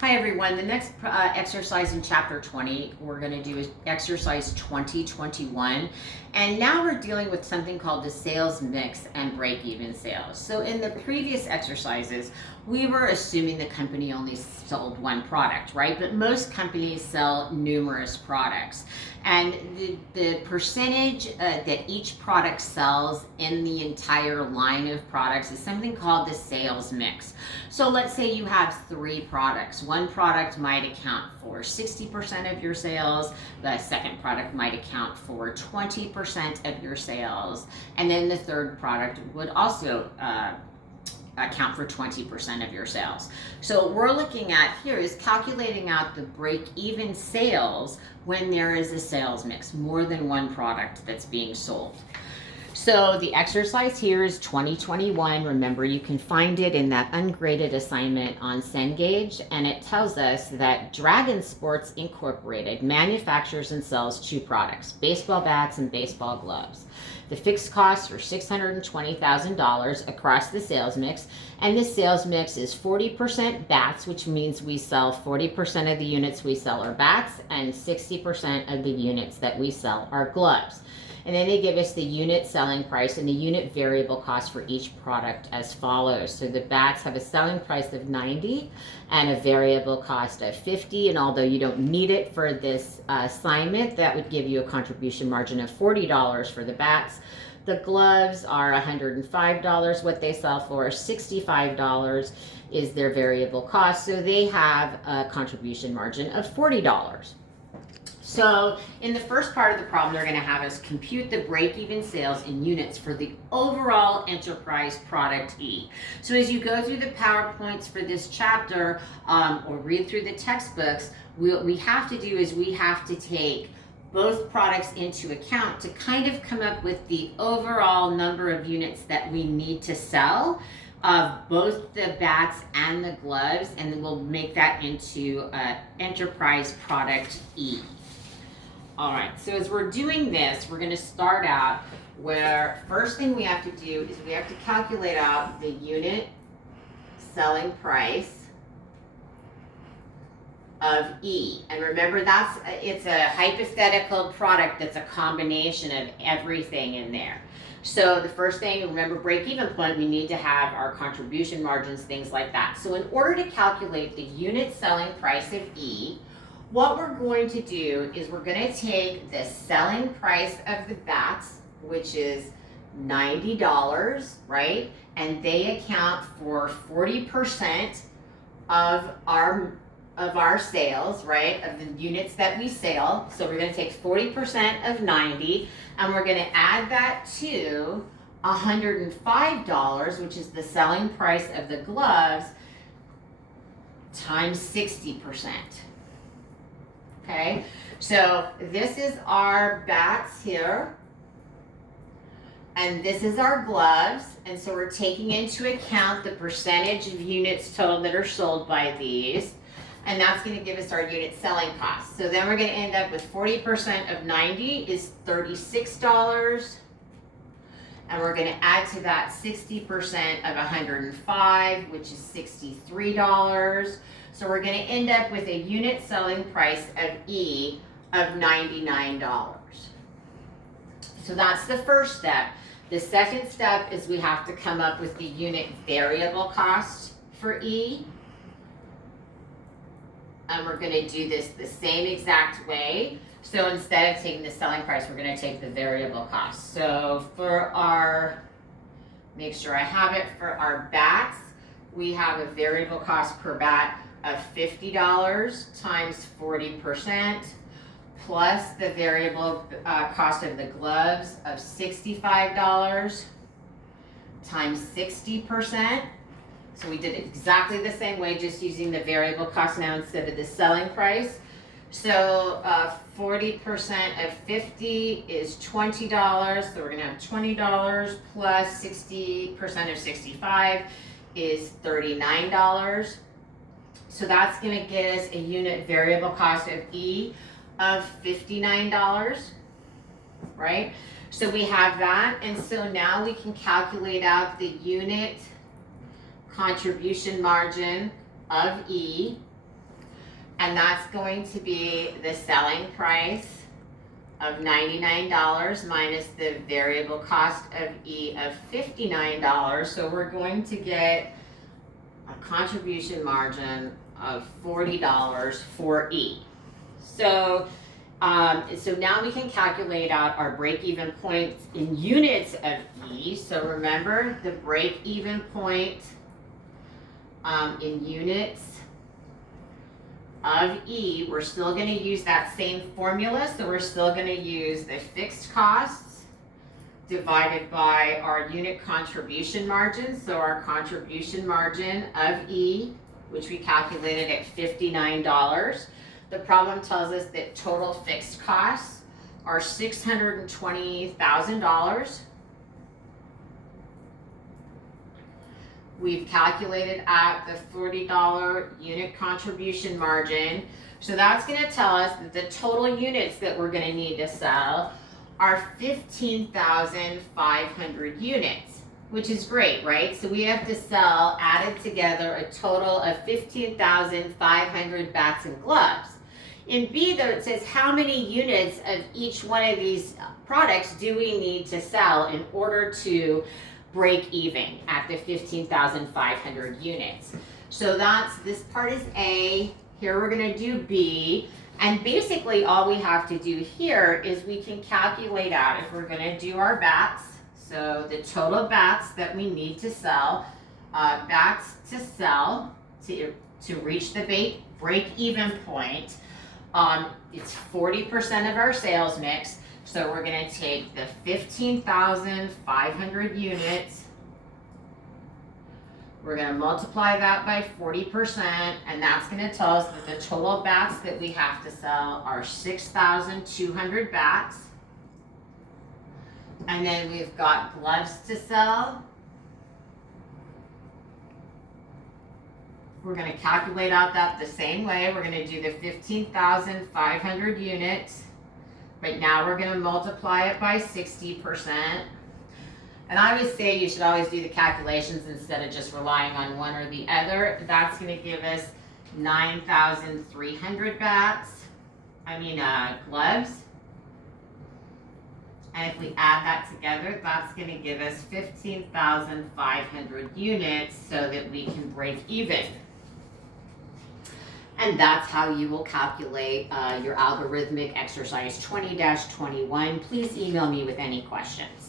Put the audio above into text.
Hi everyone. The next exercise in chapter 20 we're going to do is exercise 2021. And now we're dealing with something called the sales mix and break-even sales. So in the previous exercises, we were assuming the company only sold one product, right? But most companies sell numerous products. And the percentage that each product sells in the entire line of products is something called the sales mix. So let's say you have 3 products. One product might account for 60% of your sales, the second product might account for 20% of your sales, and then the third product would also account for 20% of your sales. So what we're looking at here is calculating out the break-even sales when there is a sales mix, more than one product that's being sold. So the exercise here is 2021. Remember, you can find it in that ungraded assignment on Cengage, and it tells us that Dragon Sports Incorporated manufactures and sells 2 products, baseball bats and baseball gloves. The fixed costs are $620,000 across the sales mix, and this sales mix is 40% bats, which means we sell 40% of the units we sell are bats, and 60% of the units that we sell are gloves. And then they give us the unit selling price and the unit variable cost for each product as follows. So the bats have a selling price of $90 and a variable cost of $50. And although you don't need it for this assignment, that would give you a contribution margin of $40 for the bats. The gloves are $105. What they sell for $65 is their variable cost. So they have a contribution margin of $40. So in the first part of the problem, they're going to have us compute the break-even sales in units for the overall enterprise product E. So as you go through the PowerPoints for this chapter or read through the textbooks, what we have to do is we have to take both products into account to kind of come up with the overall number of units that we need to sell of both the bats and the gloves, and then we'll make that into enterprise product E. All right, so as we're doing this, we're going to start out where first thing we have to do is we have to calculate out the unit selling price of E. And remember, it's a hypothetical product that's a combination of everything in there. So the first thing, remember, break-even point, we need to have our contribution margins, things like that. So in order to calculate the unit selling price of E, what we're going to do is we're going to take the selling price of the bats, which is $90, right? And they account for 40% of our sales, right? Of the units that we sell. So we're going to take 40% of 90, and we're going to add that to $105, which is the selling price of the gloves, times 60%. Okay, so this is our bats here, and this is our gloves, and so we're taking into account the percentage of units total that are sold by these, and that's going to give us our unit selling cost. So then we're going to end up with 40% of 90 is $36, and we're going to add to that 60% of 105, which is $63. So we're going to end up with a unit selling price of E of $99. So that's the first step. The second step is we have to come up with the unit variable cost for E. And we're going to do this the same exact way. So instead of taking the selling price, we're going to take the variable cost. So for make sure I have it, for our bats, we have a variable cost per bat of $50 times 40%, plus the variable cost of the gloves of $65 times 60%. So we did it exactly the same way, just using the variable cost now instead of the selling price. So 40% of 50 is $20, so we're going to have $20 plus 60% of 65 is $39. So that's going to get us a unit variable cost of E of $59, right? So we have that, and so now we can calculate out the unit contribution margin of E. and that's going to be the selling price of $99 minus the variable cost of E of $59. So we're going to get a contribution margin of $40 for E. So now we can calculate out our break-even points in units of E. So remember the break-even point in units of E, we're still going to use that same formula. So we're still going to use the fixed costs divided by our unit contribution margin. So our contribution margin of E, which we calculated at $59. The problem tells us that total fixed costs are $620,000. We've calculated at the $40 unit contribution margin. So that's going to tell us that the total units that we're going to need to sell are 15,500 units, which is great, right? So we have to sell, added together, a total of 15,500 bats and gloves. In B, though, it says how many units of each one of these products do we need to sell in order to break even at the 15,500 units. So this part is A. Here we're going to do B. And basically all we have to do here is we can calculate out if we're going to do our bats. So the total bats that we need to sell, bats to sell to reach the break-even point. It's 40% of our sales mix. So we're going to take the 15,500 units. We're going to multiply that by 40%, and that's going to tell us that the total bats that we have to sell are 6,200 bats. And then we've got gloves to sell. We're going to calculate out that the same way. We're going to do the 15,500 units. But now we're going to multiply it by 60%. And I would say you should always do the calculations instead of just relying on one or the other. That's going to give us 9,300 gloves. And if we add that together, that's going to give us 15,500 units so that we can break even. And that's how you will calculate your algorithmic exercise 20-21. Please email me with any questions.